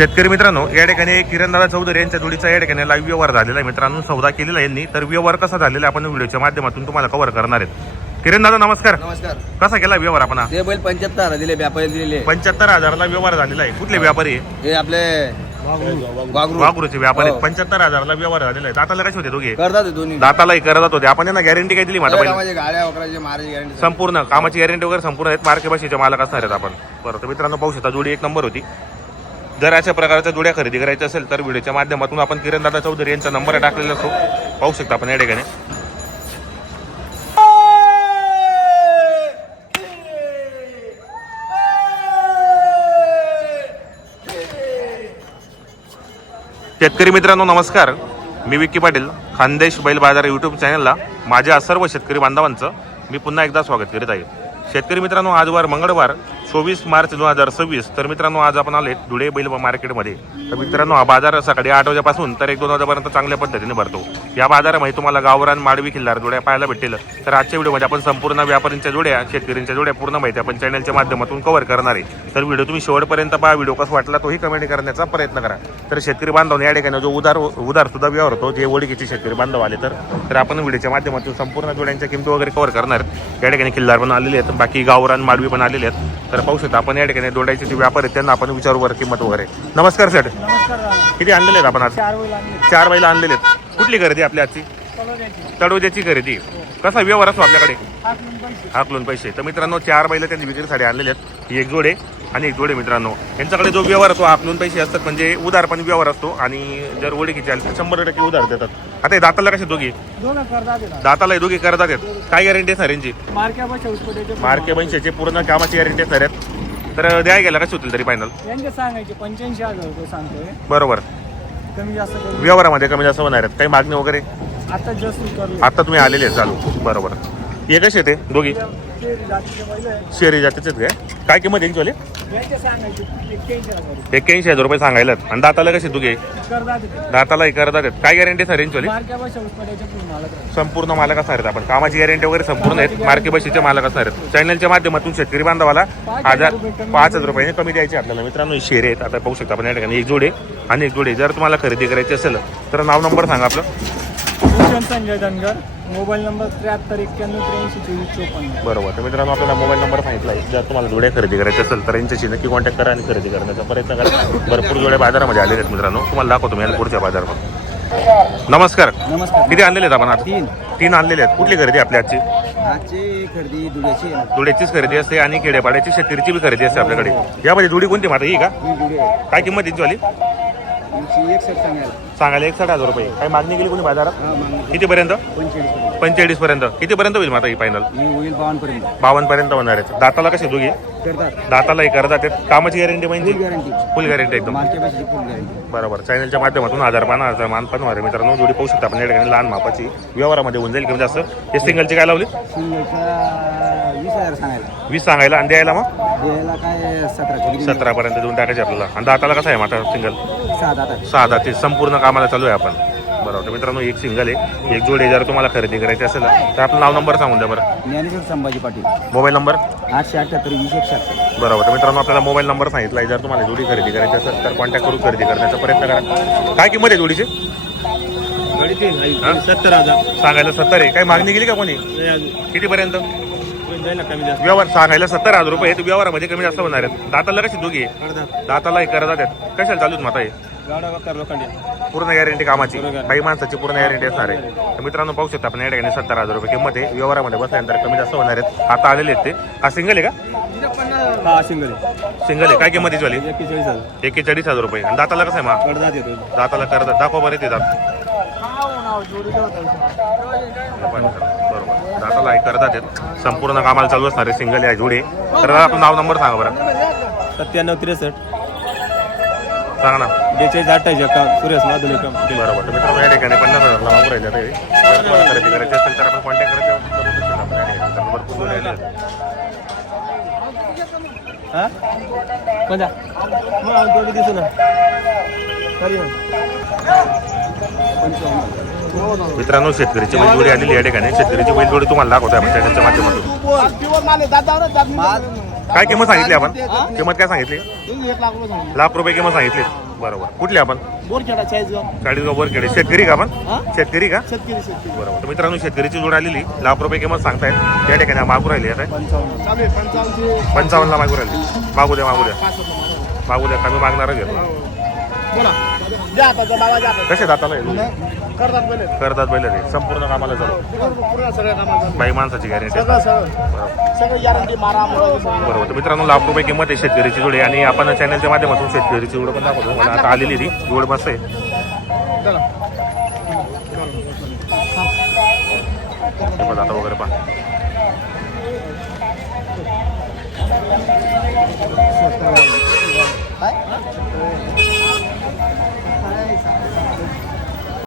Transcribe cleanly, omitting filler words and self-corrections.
शेतकरी मित्रांनो, या ठिकाणी किरणदादा चौधरी यांच्या जोडीचा या ठिकाणी लाईव्ह व्यवहार झालेला आहे. मित्रांनो, सौदा केलेला आहे यांनी. तर व्यवहार कसा झालेला आपण व्हिडिओच्या माध्यमातून तुम्हाला कव्हर करणार आहेत. किरणदादा नमस्कार. नमस्कार. कसा केला व्यवहार आपण? ते बैल 75 दिले, व्यापारी दिलेले 75,000ला व्यवहार झालेला आहे. कुठले व्यापारी आहे? हे आपले वाघरूचे व्यापारी. 75,000ला व्यवहार झालेला आहे. दाताला कसे होते दोघे? करतात दोन्ही. दातालाही करत होते. आपण यांना गॅरंटी काय दिली? गाड्या वगैरे मारायची गॅरंटी संपूर्ण कामाची गॅरंटी वगैरे संपूर्ण आहेत. मार्के बशीचे मालक असणार आहेत आपण. बरं, तर मित्रांनो पाहू शकता जोडी एक नंबर होती. जर अशा प्रकारच्या जोड्या खरेदी करायच्या असेल तर व्हिडिओच्या माध्यमातून आपण किरणदादा चौधरी यांचा नंबर टाकलेला असतो. पाहू शकता आपण या ठिकाणी. शेतकरी मित्रांनो नमस्कार. मी विक्की पाटील, खानदेश बैल बाजार यूट्यूब चॅनलला माझ्या सर्व शेतकरी बांधवांचं मी पुन्हा एकदा स्वागत करीत आहे. शेतकरी मित्रांनो, आज वार मंगळवार 24 मार्च 2026. तर मित्रांनो, आज आपण आले धुळे बैल मार्केटमध्ये. तर मित्रांनो, हा बाजार सकाळी 8 वाजेपासून तर 1-2 वाजेपर्यंत चांगल्या पद्धतीने भरतो. या बाजारामध्ये तुम्हाला गावरान, माडवी, खिल्लार जोड्या पाहायला भेटेल. तर आजच्या व्हिडिओमध्ये आपण संपूर्ण व्यापाऱ्यांच्या जोड्या, शेतकऱ्यांच्या जोड्या पूर्ण माहिती आपण चॅनलच्या माध्यमातून कव्हर करणार आहे. तर व्हिडिओ तुम्ही शेवटपर्यंत पहा. व्हिडिओ कसा वाटला तोही कमेंट करण्याचा प्रयत्न करा. तर शेतकरी बांधवांनी या ठिकाणी जो उदार सुद्धा व्यवहार होतो, जे ओळखीचे शेतकरी बांधव आले तर आपण व्हिडिओच्या माध्यमातून संपूर्ण जोड्यांच्या किमती वगैरे कव्हर करणार. या ठिकाणी खिल्लार पण आलेले आहेत, बाकी गावरान, माडवी पण आलेले आहेत. तर पाहू शकता आपण या ठिकाणी जोडायचे जे व्यापारी आहेत त्यांना आपण विचारू वर किंमत वगैरे. नमस्कार सर. किती आणलेले आहेत आपण आज? 4 बैल आणलेले आहेत. कुठली खरेदी आपली आजची? तडोद्याची खरेदी. कसा व्यवहार असतो आपल्याकडे? हाकलून पैसे. तर मित्रांनो, 4 बैल त्यांनी विक्रीसाठी आणलेले आहेत. ही एक जोडे आणि एक जोडे. मित्रांनो, यांच्याकडे जो व्यवहार असतो हाकलून पैसे असतात, म्हणजे उधार पण व्यवहार असतो. आणि जर ओळखीचे आले तर 100% उधार देतात. आता हे दाताला कसे दोघी? दाताला दोघी करतात आहेत. काय गॅरंटी असणार यांची? मार्के 85 पूर्ण कामाची गॅरंटी असणार आहेत. तर द्याय गेला कसे होतील तरी फायनल? सांगायचे 85,000 रुपये सांगतोय. बरोबर. कमी जास्त व्यवहारामध्ये कमी जास्त होणार आहेत. काही मागणी वगैरे? आता जस्ट आता तुम्ही आलेले आहेत चालू. बरोबर. हे कसे ते दोघी? शेरी जातीचेच काय किंमत यांची वाले? 81,000 रुपये सांगायला. आणि दाताला कसे दोघे? दातालाही करतात आहेत. काय गॅरंटी सर यांची वाली? संपूर्ण मालक असणार आहेत आपण. कामाची गॅरंटी वगैरे संपूर्ण आहेत. मार्के बशीचे मालक असणार आहेत. चॅनलच्या माध्यमातून शेतकरी बांधवाला 5,000 रुपये कमी द्यायचे आपल्याला. मित्रांनो, ही शेरे आहेत. आता पाहू शकता आपण या ठिकाणी एक जोडे आणि एक जोडे. जर तुम्हाला खरेदी करायची असेल तर नाव नंबर सांगा आपलं. Sanjay Dhangar, mobile number 7391832454. बरोबर. तर मित्रांनो, आपल्याला मोबाईल नंबर सांगितला आहे. जर तुम्हाला जोड्या खरेदी करायच्या असेल तर यांच्याशी नक्की कॉन्टॅक्ट करा आणि खरेदी करण्याचा प्रयत्न करा. भरपूर जोड्या बाजारामध्ये आलेले आहेत. मित्रांनो, तुम्हाला दाखवतो मी पुढच्या बाजारामध्ये. नमस्कार. नमस्कार. किती आणलेले आहेत आपण आज? 3 आणलेले आहेत. कुठली खरेदी आपली आजची? आजची खरेदी दुधाची धुळ्याचीच खरेदी असते आणि खेडेपाड्याची शेतकरीची बी खरेदी असते आपल्याकडे. यामध्ये जोडी कोणती माता ही का? काय किंमत यांची वाली? सांगायला 61,000 रुपये. काही मागणी केली कोणी बाजारात? कितीपर्यंत? 45 पर्यंत. कितीपर्यंत होईल माता ही फायनल? 52 पर्यंत होणार आहेत. दाताला कसे दोघी? दातालाही करतात. कामाची गॅरंटी म्हणजे फुल गॅरंटी एकदम. बरोबर. चॅनलच्या माध्यमातून 1,000 मान पण होणार. मित्रांनो, जोडी पाहू शकता आपण या ठिकाणी. लहान मापाची व्यवहारामध्ये होऊन जाईल किंवा जास्त. हे सिंगलची काय लावली? 20 सांगायला. आणि द्यायला मग 17 पर्यंत देऊन टाकायचे आपल्याला. आणि दाताला कसं आहे माता सिंगल? 6 दाते. संपूर्ण कामाला चालू आहे आपण. बरोबर. तर मित्रांनो, एक सिंगल आहे, एक जोडी. जर तुम्हाला खरेदी करायची असेल तर आपलं नाव नंबर सांगून द्या बरं. ज्ञानेश्वर संभाजी पाटील. Mobile number? 878-20-176. बरोबर. तर मित्रांनो, आपल्याला मोबाईल नंबर सांगितला आहे. जर तुम्हाला जोडी खरेदी करायची असेल तर कॉन्टॅक्ट करून खरेदी करण्याचा प्रयत्न करा. काय किंमत आहे जोडीची? 70,000 सांगायला 70 आहे. काही मागणी केली का कोणी? कितीपर्यंत व्यवहार? सांगायला 70,000 रुपये. तर व्यवहारामध्ये कमी जास्त होणार आहेत. दाताला कशी दोघी? दातालाही करतात आहेत. कशाला चालू माता आहे? पूर्ण गॅरंटी कामाची. काही माणसाची पूर्ण गॅरंटी असणार आहे. तर मित्रांनो, पाहू शकता आपण या ठिकाणी 70,000 रुपये किंमत आहे. व्यवहारामध्ये बसल्यानंतर कमी जास्त होणार आहेत. आता आलेले आहेत ते. हा सिंगल आहे का? सिंगल आहे. काय किंमत झाली? 41,000 रुपये. आणि दाताला कसं आहे मग? दाताला करतात. दाखवा बरे ते दात. बरोबर. दाताला करतात आहेत. संपूर्ण कामाला चालू असणार आहे. सिंगल आहे जोडी. तर आपलं नाव नंबर सांगा बरं. 97-63 सांगा ना. 42-28 सुरेश माधुले. बरोबर. तर मित्रांनो, या ठिकाणी 50,000 मागू राहिले ते. जर तुम्हाला खरेदी करायची असेल तर आपण कॉन्टॅक्ट करायचं. भरपूर जोडे आले. मित्रांनो, शेतकरीची बैलजोडी आलेली या ठिकाणी. शेतकरीची बैलजोडी तुम्हाला दाखवतोय आपण चॅनलच्या माध्यमातून. काय किंमत सांगितली आपण? किंमत काय सांगितली? 1,00,000 रुपये किंमत सांगितली. बरोबर. कुठले आपण? बोरखेडा चाळीसगाव. चाळीसगाव बोरखेडे. शेतकरी का आपण? हा? शेतकरी का? शेतकरी. बरोबर. तर मित्रांनो शेतकरीची जोड आलेली ₹1,00,000 किंमत सांगतायत. या ठिकाणी मागू राहिली आता 55ला मागू राहिली. मागू द्या कमी मागणार घेतो. कसे दाताला करतात बैल ते संपूर्ण कामाला जातो. बाई माणसाची गॅरंटी. बरोबर. तर मित्रांनो ₹1,00,000 किंमत आहे शेतकरीची जोडी आणि आपण चॅनलच्या माध्यमातून शेतकरीची जोड पण दाखवतो. मला आता आलेली ती जोड मस्त आहे. दाता वगैरे पहा.